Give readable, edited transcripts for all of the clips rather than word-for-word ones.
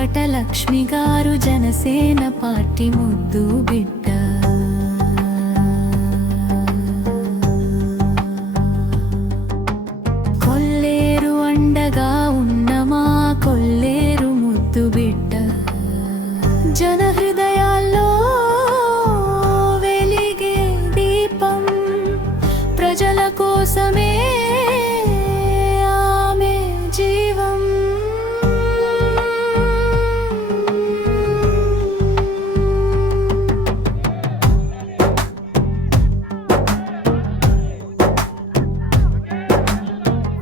వెంకటలక్ష్మి గారు జనసేన పార్టీ ముద్దు బిడ్డ. కొల్లేరు అండగా ఉన్న మా కొల్లేరు ముద్దు బిడ్డ. జనహృదయాల్లో వెలిగే దీపం, ప్రజల కోసమే ఆమె జీవం.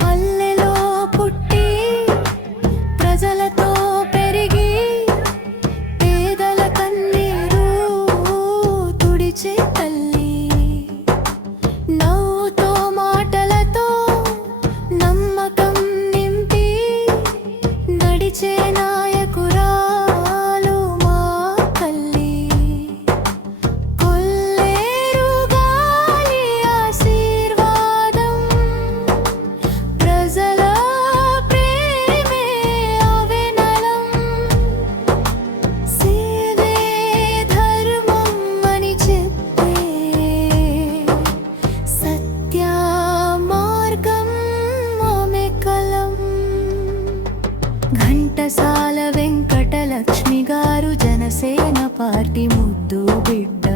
పల్లెలో పుట్టి ప్రజలతో పెరిగి పేదల కన్నీరు తుడిచే తల్లి. నవ్వుతో మాటలతో నమ్మకం నింపి నడిచే నాయకురాలు మా తల్లి. కొల్లేరు గాలి ఆశీర్వాదం, ప్రజల ప్రేమే అవినలం. సేవే ధర్మం అని చెప్పే సత్య మార్గం ఆమె కలం. ఘంటసాల వెంకటలక్ష్మి గారు జనసేన పార్టీ ముద్దు బిడ్డ.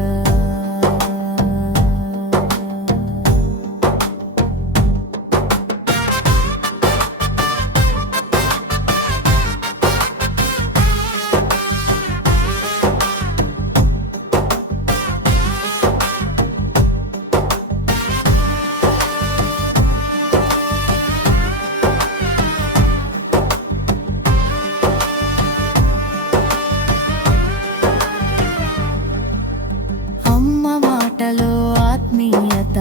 అమ్మ మాటలో ఆత్మీయత,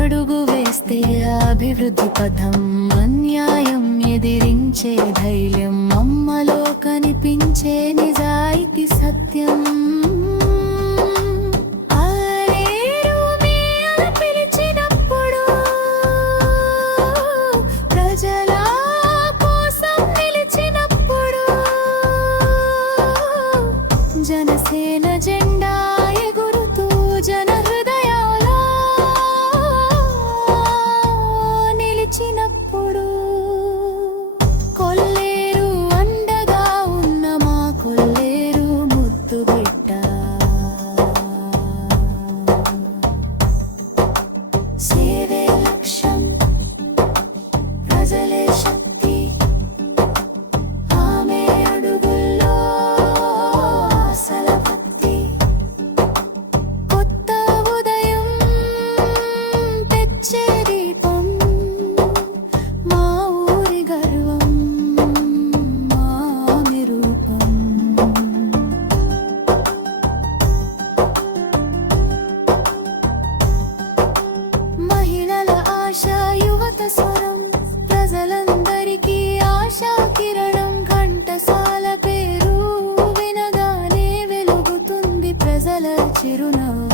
అడుగు వేస్తే అభివృద్ధి పథం. అన్యాయం ఎదిరించే ధైర్యం, అమ్మలో కనిపించే నిజాయితీ సత్యం. ఆరేరు మేలు పిలిచినప్పుడు, ప్రజల కోసం నిలిచినప్పుడు, జనసేన జెండా ఎగురుతూ జన హృదయాల్లో నిలిచినప్పుడు, కొల్లేరు అండగా ఉన్న మా కొల్లేరు ముద్దు బిడ్డ. సేవే లక్ష్యం, ప్రజలే శక్తి, ఆమె అడుగుల్లో ఆశల భక్తి. కొత్త ఉదయం తెచ్చే దీపం, మా ఊరి గర్వం, ఆమె రూపం. మహిళల ఆశ, యువత స్వరం, ప్రజలందరికీ ఆశా కిరణం. ఘంటసాల పేరు వినగానే వెలుగుతుంది ప్రజల చిరునవ్వు.